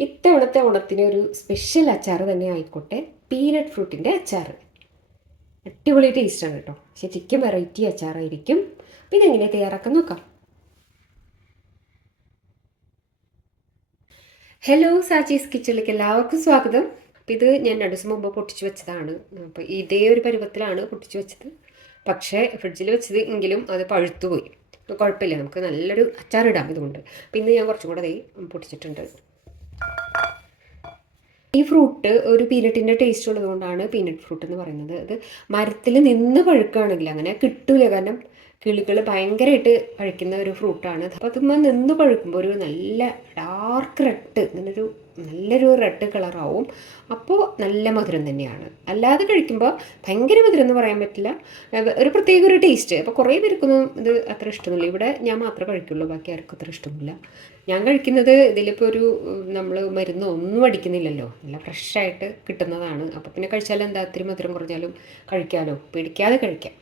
ഇത്തവണത്തെ ഓണത്തിന് ഒരു സ്പെഷ്യൽ അച്ചാർ തന്നെ ആയിക്കോട്ടെ. പീനട്ട് ഫ്രൂട്ടിന്റെ അച്ചാർ. അടിപൊളി ടേസ്റ്റാണ് കേട്ടോ. ചിക്കൻ വെറൈറ്റി അച്ചാറായിരിക്കും പിന്നെ എങ്ങനെ തയ്യാറാക്കാൻ നോക്കാം. ഹലോ സാജീസ് കിച്ചണിലേക്ക് എല്ലാവർക്കും സ്വാഗതം. അപ്പോൾ ഇത് ഞാൻ രണ്ട് ദിവസം മുമ്പ് പൊട്ടിച്ചു വെച്ചതാണ്. അപ്പോൾ ഇതേ ഒരു പരുവത്തിലാണ് പൊട്ടിച്ചു വെച്ചത്. പക്ഷേ ഫ്രിഡ്ജിൽ വെച്ചത് എങ്കിലും അത് പഴുത്തുപോയി കുഴപ്പമില്ല നമുക്ക് നല്ലൊരു അച്ചാറിടാം ഇതുകൊണ്ട്. പിന്നെ ഞാൻ കുറച്ചും കൂടെ ദേ പൊട്ടിച്ചിട്ടുണ്ട്. ഈ ഫ്രൂട്ട് ഒരു പീനട്ടിന്റെ ടേസ്റ്റ് ഉള്ളതുകൊണ്ടാണ് പീനട്ട് ഫ്രൂട്ട് എന്ന് പറയുന്നത്. അത് മരത്തിൽ നിന്ന് പഴുക്കുകയാണെങ്കിൽ അങ്ങനെ കിട്ടൂല. കാരണം കിളികൾ ഭയങ്കരമായിട്ട് പഴുക്കുന്ന ഒരു ഫ്രൂട്ടാണ്. അപ്പോൾ അതുമ്പോൾ നിന്ന് പഴുക്കുമ്പോൾ ഒരു നല്ല ഡാർക്ക് റെഡ് ഇങ്ങനൊരു നല്ലൊരു റെഡ് കളറാവും അപ്പോൾ നല്ല മധുരം തന്നെയാണ്. അല്ലാതെ കഴിക്കുമ്പോൾ ഭയങ്കര മധുരം എന്ന് പറയാൻ പറ്റില്ല. ഒരു പ്രത്യേക ഒരു ടേസ്റ്റ് അപ്പോൾ കുറേ പേർക്കൊന്നും ഇത് അത്ര ഇഷ്ടമൊന്നുമില്ല. ഇവിടെ ഞാൻ മാത്രമേ കഴിക്കുള്ളൂ. ബാക്കി ആർക്കും അത്ര ഇഷ്ടമില്ല ഞാൻ കഴിക്കുന്നത് ഇതിലിപ്പോൾ ഒരു നമ്മൾ മരുന്നോ ഒന്നും അടിക്കുന്നില്ലല്ലോ. നല്ല ഫ്രഷായിട്ട് കിട്ടുന്നതാണ്. അപ്പോൾ പിന്നെ കഴിച്ചാൽ എന്താ ഇത്തിരി മധുരം കുറഞ്ഞാലും കഴിക്കാമല്ലോ പേടിക്കാതെ കഴിക്കാം.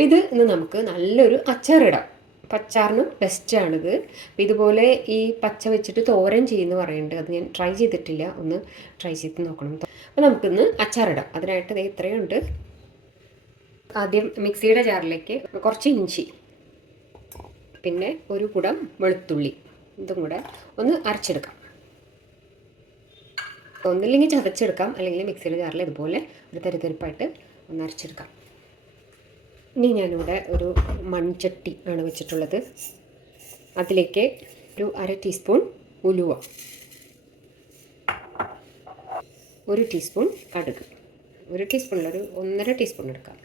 അപ്പോൾ ഇത് ഇന്ന് നമുക്ക് നല്ലൊരു അച്ചാറിടാം. പച്ചാറിനും ബെസ്റ്റാണിത് അപ്പോൾ ഇതുപോലെ ഈ പച്ച വെച്ചിട്ട് തോരൻ ചെയ്യുന്നു പറയുന്നുണ്ട് അത് ഞാൻ ട്രൈ ചെയ്തിട്ടില്ല. ഒന്ന് ട്രൈ ചെയ്ത് നോക്കണം. അപ്പോൾ നമുക്കിന്ന് അച്ചാറിടാം. അതിനായിട്ട് ഇത് ഇത്രയുണ്ട്. ആദ്യം മിക്സിയുടെ ജാറിലേക്ക് കുറച്ച് ഇഞ്ചി പിന്നെ ഒരു കുടം വെളുത്തുള്ളി ഇതും കൂടെ ഒന്ന് അരച്ചെടുക്കാം. ഒന്നില്ലെങ്കിൽ ചതച്ചെടുക്കാം. അല്ലെങ്കിൽ മിക്സിയുടെ ജാറിൽ ഇതുപോലെ ഒരു തരിതരിപ്പായിട്ട് ഒന്ന് അരച്ചെടുക്കാം. ഇനി ഞാനിവിടെ ഒരു മൺചട്ടി ആണ് വെച്ചിട്ടുള്ളത്. അതിലേക്ക് ഒരു അര ടീസ്പൂൺ ഉലുവ ഒരു ടീസ്പൂൺ കടുക് ഒരു ടീസ്പൂണിലൊരു ഒന്നര ടീസ്പൂൺ എടുക്കാം.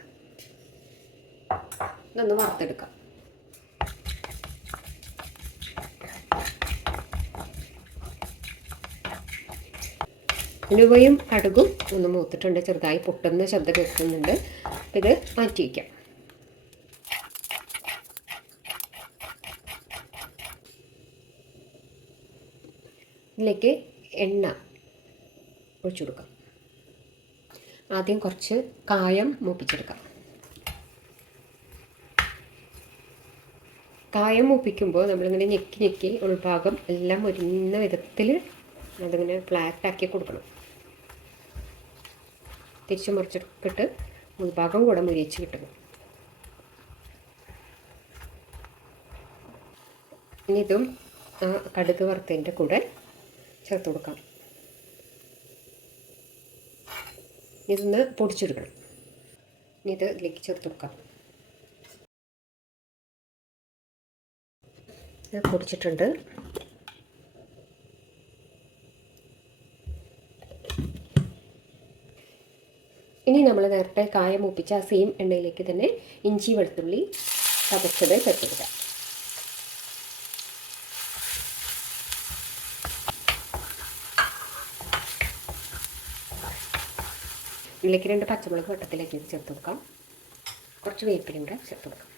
ഇതൊന്ന് വറുത്തെടുക്കാം. ഉലുവയും കടുകും ഒന്ന് മൂത്തിട്ടുണ്ട് ചെറുതായി പൊട്ടുന്ന ശബ്ദം കേൾക്കുന്നുണ്ട്. ഇത് മാറ്റി വയ്ക്കാം. ഇതിലേക്ക് എണ്ണ ഒഴിച്ചു കൊടുക്കാം. ആദ്യം കുറച്ച് കായം മൂപ്പിച്ചെടുക്കാം. കായം മൂപ്പിക്കുമ്പോൾ നമ്മളിങ്ങനെ ഞെക്കി ഞെക്കി ഉൾഭാഗം എല്ലാം ഒരുങ്ങുന്ന വിധത്തിൽ അതിങ്ങനെ ഫ്ലാറ്റ് ആക്കി കൊടുക്കണം. തിരിച്ചു മറിച്ചിട്ട് ഉൾഭാഗം കൂടെ മുരിച്ച് കിട്ടണം. ഇനി ഇതും കടുക് വറുത്തതിന്റെ കൂടെ ചേർത്ത് കൊടുക്കാം ഇതൊന്ന് പൊടിച്ചെടുക്കണം. ഇനി ഇത് ഇതിലേക്ക് ചേർത്ത് കൊടുക്കാം. ഇത് പൊടിച്ചിട്ടുണ്ട്. ഇനി നമ്മൾ നേരത്തെ കായം മൂപ്പിച്ച ആ സെയിം എണ്ണയിലേക്ക് തന്നെ ഇഞ്ചി വെളുത്തുള്ളി ചതച്ചത് ചേർത്തെടുക്കാം ഇതിലേക്ക് രണ്ട് പച്ചമുളക് വട്ടത്തിലേക്ക് ചേർത്ത് കൊടുക്കാം. കുറച്ച് വേപ്പിലും കൂടെ ചേർത്ത് കൊടുക്കാം.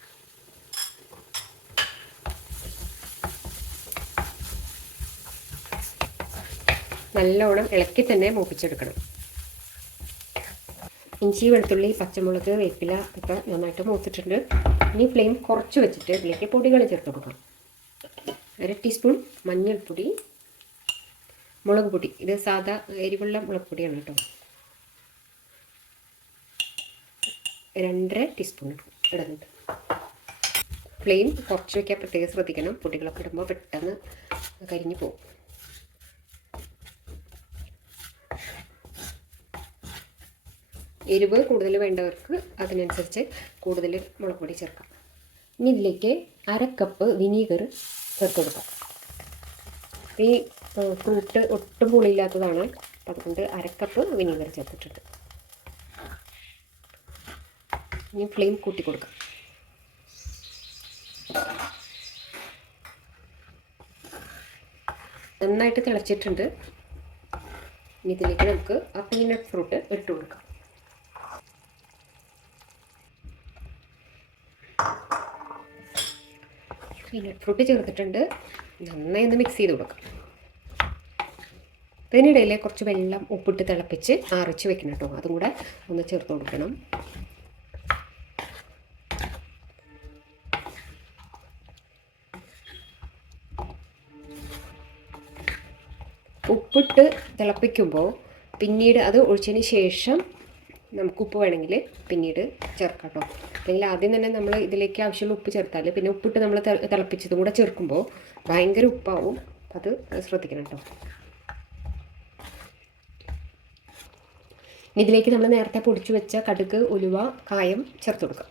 നല്ലോണം ഇളക്കി തന്നെ മൂപ്പിച്ചെടുക്കണം. ഇഞ്ചി വെളുത്തുള്ളി പച്ചമുളക് വേപ്പില ഒക്കെ നന്നായിട്ട് മൂത്തിട്ടുണ്ട്. ഇനി ഫ്ലെയിം കുറച്ച് വെച്ചിട്ട് ഇതിലേക്ക് പൊടികൾ ചേർത്ത് കൊടുക്കാം. അര ടീസ്പൂൺ മഞ്ഞൾപ്പൊടി മുളക് പൊടി. ഇത് സാധാ എരിവുള്ള മുളക് പൊടിയാണ് കേട്ടോ. രണ്ടര ടീസ്പൂൺ ഇടുന്നുണ്ട്. ഫ്ലെയിം കുറച്ച് വയ്ക്കാൻ പ്രത്യേകം ശ്രദ്ധിക്കണം. പൊടികളൊക്കെ ഇടുമ്പോൾ പെട്ടെന്ന് കരിഞ്ഞു പോകും. എരിവ് കൂടുതൽ വേണ്ടവർക്ക് അതിനനുസരിച്ച് കൂടുതൽ മുളക് പൊടി ചേർക്കാം. ഇനി ഇതിലേക്ക് അര കപ്പ് വിനീഗർ ചേർത്ത് കൊടുക്കാം. ഈ ഫ്രൂട്ട് ഒട്ടും പുളിയില്ലാത്തതാണ്. അതുകൊണ്ട് അര കപ്പ് വിനീഗർ ചേർത്തിട്ടുണ്ട്. ഇനി ഫ്ലെയിം കൂട്ടി കൊടുക്കാം. നന്നായിട്ട് തിളച്ചിട്ടുണ്ട്. ഇനി ഇതിലേക്ക് നമുക്ക് ആ പീനട്ട് ഫ്രൂട്ട് ഇട്ട് കൊടുക്കാം. പീനട്ട് ഫ്രൂട്ട് ചേർത്തിട്ടുണ്ട്. നന്നായി ഒന്ന് മിക്സ് ചെയ്ത് കൊടുക്കാം. അതിനിടയിൽ കുറച്ച് വെള്ളം ഉപ്പിട്ട് തിളപ്പിച്ച് അരച്ച് വെക്കണം കേട്ടോ. അതും കൂടെ ഒന്ന് ചേർത്ത് കൊടുക്കണം. ഉപ്പിട്ട് തിളപ്പിക്കുമ്പോൾ പിന്നീട് അത് ഒഴിച്ചതിന് ശേഷം നമുക്ക് ഉപ്പ് വേണമെങ്കിൽ പിന്നീട് ചേർക്കാം കേട്ടോ. അല്ലെങ്കിൽ ആദ്യം തന്നെ നമ്മൾ ഇതിലേക്ക് ആവശ്യമുള്ള ഉപ്പ് ചേർത്താൽ പിന്നെ ഉപ്പിട്ട് നമ്മൾ തിളപ്പിച്ചതും കൂടെ ചേർക്കുമ്പോൾ ഭയങ്കര ഉപ്പാവും. അത് ശ്രദ്ധിക്കണം കേട്ടോ. ഇതിലേക്ക് നമ്മൾ നേരത്തെ പൊടിച്ചു വെച്ച കടുക് ഉലുവ കായം ചേർത്ത് കൊടുക്കാം.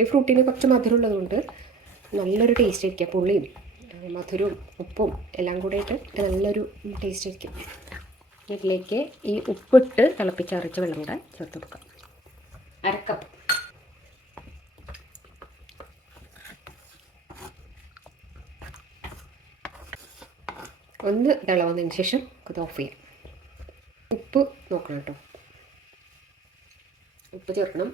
ഈ ഫ്രൂട്ടിന് കുറച്ച് മധുരം ഉള്ളതുകൊണ്ട് നല്ലൊരു ടേസ്റ്റ് ആയിരിക്കും. പുള്ളിയും മധുരവും ഉപ്പും എല്ലാം കൂടെയിട്ട് നല്ലൊരു ടേസ്റ്റ് ആയിരിക്കും. ഇതിലേക്ക് ഈ ഉപ്പിട്ട് തിളപ്പിച്ചരച്ച വെള്ളം കൂടെ ചേർത്ത് കൊടുക്കാം. അരക്കപ്പ്. ഒന്ന് തിളവന്നതിന് ശേഷം ഇത് ഓഫ് ചെയ്യാം. ഉപ്പ് നോക്കണം കേട്ടോ. ഉപ്പ് ചേർക്കണം.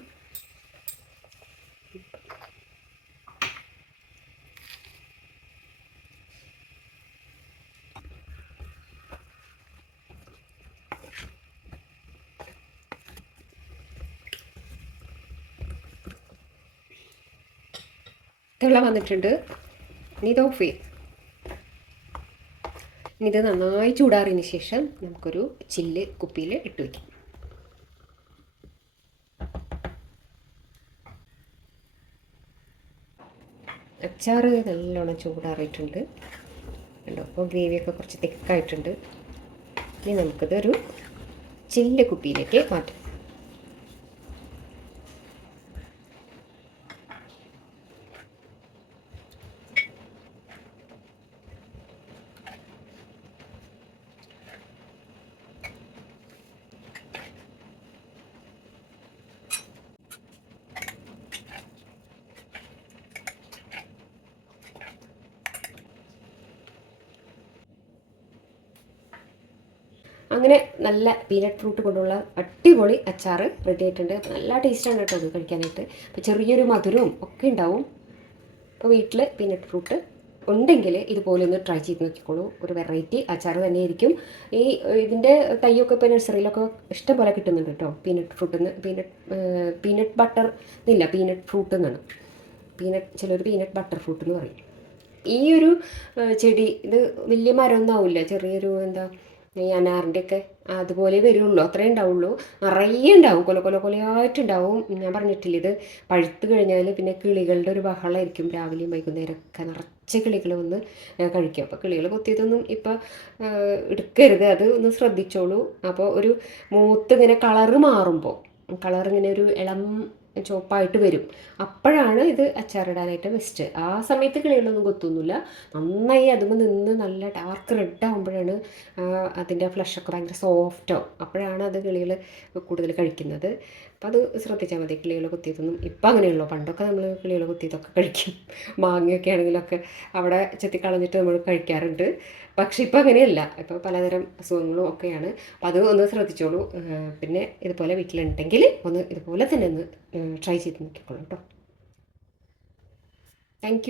തിള വന്നിട്ടുണ്ട്. ഇനി ഇത് ഓഫ് ചെയ്യും. ഇനി ഇത് നന്നായി ചൂടാറിയതിന് ശേഷം നമുക്കൊരു ചില്ല് കുപ്പിയിൽ ഇട്ട് വയ്ക്കാം അച്ചാറ് നല്ലോണം ചൂടാറിയിട്ടുണ്ട്. കണ്ടോ? അപ്പോൾ ഗ്രേവിയൊക്കെ കുറച്ച് തിക്കായിട്ടുണ്ട്. ഇനി നമുക്കിതൊരു ചില്ല് കുപ്പിയിലേക്ക് മാറ്റാം. അങ്ങനെ നല്ല പീനട്ട് ഫ്രൂട്ട് കൊണ്ടുള്ള അടിപൊളി അച്ചാർ റെഡി ആയിട്ടുണ്ട്. നല്ല ടേസ്റ്റാണ് കേട്ടോ അത് കഴിക്കാനായിട്ട്. അപ്പോൾ ചെറിയൊരു മധുരവും ഒക്കെ ഉണ്ടാവും. അപ്പോൾ വീട്ടിൽ പീനട്ട് ഫ്രൂട്ട് ഉണ്ടെങ്കിൽ ഇതുപോലെ ഒന്ന് ട്രൈ ചെയ്ത് നോക്കിക്കോളൂ. ഒരു വെറൈറ്റി അച്ചാർ തന്നെ തന്നെയായിരിക്കും. ഈ ഇതിന്റെ തയ്യൊക്കെ ഇപ്പോൾ നഴ്സറിയിലൊക്കെ ഇഷ്ടം പോലെ കിട്ടുന്നുണ്ട് കേട്ടോ. പീനട്ട് ഫ്രൂട്ടിൽ നിന്ന് പീനട്ട് പീനട്ട് ബട്ടർ എന്നില്ല പീനട്ട് ഫ്രൂട്ട് എന്നാണ് പീനട്ട് ചിലർ പീനട്ട് ബട്ടർ ഫ്രൂട്ട് എന്ന് പറയും. ഈ ഒരു ചെടി ഇത് വലിയ മരമൊന്നും ആവില്ല ചെറിയൊരു എന്താ ഈ അനാറിന്റെയൊക്കെ അതുപോലെ വരുള്ളൂ. അത്രേ ഉണ്ടാവുള്ളൂ. നിറയെ ഉണ്ടാവും. കൊല കൊല കൊലയായിട്ടുണ്ടാവും. ഞാൻ പറഞ്ഞിട്ടില്ല ഇത് പഴുത്ത് കഴിഞ്ഞാൽ പിന്നെ കിളികളുടെ ഒരു ബഹളമായിരിക്കും രാവിലെയും വൈകുന്നേരമൊക്കെ നിറച്ച കിളികൾ വന്ന് കഴിക്കും. അപ്പോൾ കിളികൾ കൊത്തിയതൊന്നും ഇപ്പോൾ എടുക്കരുത്. അത് ഒന്ന് ശ്രദ്ധിച്ചോളൂ. അപ്പോൾ ഒരു മൂത്ത് ഇങ്ങനെ കളറ് മാറുമ്പോൾ കളർ ഇങ്ങനെ ഒരു ഇളം ചുവപ്പായിട്ട് വരും. അപ്പോഴാണ് ഇത് അച്ചാറിടാനായിട്ട് ബെസ്റ്റ് ആ സമയത്ത് കിളികളൊന്നും കൊത്തൊന്നുമില്ല. നന്നായി അതുമ്പോൾ നിന്ന് നല്ല ഡാർക്ക് റെഡ് ആകുമ്പോഴാണ് അതിന്റെ ഫ്ലഷൊക്കെ ഭയങ്കര സോഫ്റ്റോ അപ്പോഴാണ് അത് കിളികൾ കൂടുതൽ കഴിക്കുന്നത്. അപ്പോൾ അത് ശ്രദ്ധിച്ചാൽ മതി കിളികൾ കുത്തിയതൊന്നും. ഇപ്പം അങ്ങനെയുള്ളൂ. പണ്ടൊക്കെ നമ്മൾ കിളികൾ കുത്തിയതൊക്കെ കഴിക്കും. മാങ്ങയൊക്കെ ആണെങ്കിലൊക്കെ അവിടെ ചെത്തിക്കളഞ്ഞിട്ട് നമ്മൾ കഴിക്കാറുണ്ട്. പക്ഷെ ഇപ്പം അങ്ങനെയല്ല. ഇപ്പോൾ പലതരം അസുഖങ്ങളും ഒക്കെയാണ്. അപ്പോൾ അത് ഒന്ന് ശ്രദ്ധിച്ചോളൂ. പിന്നെ ഇതുപോലെ വീട്ടിലുണ്ടെങ്കിൽ ഒന്ന് ഇതുപോലെ തന്നെ ഒന്ന് ട്രൈ ചെയ്ത് നോക്കിക്കോളൂ കേട്ടോ. താങ്ക്